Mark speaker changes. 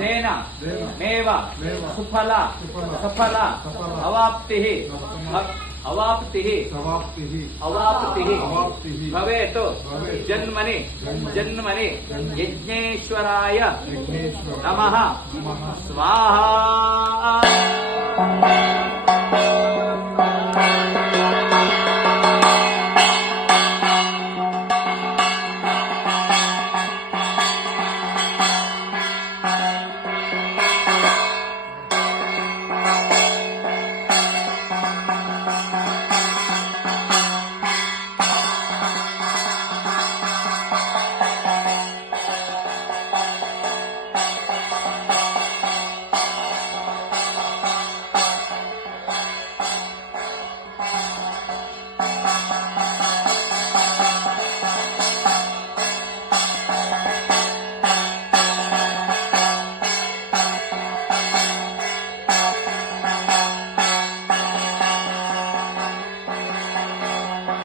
Speaker 1: దేన
Speaker 2: మేవ సుఫల
Speaker 1: సఫల
Speaker 2: అవాప్తి అవాప్తి అవాప్తి భవేత్ జన్మని
Speaker 1: జన్మని
Speaker 2: యజ్ఞేశ్వరాయ
Speaker 1: నమ
Speaker 2: స్వాహా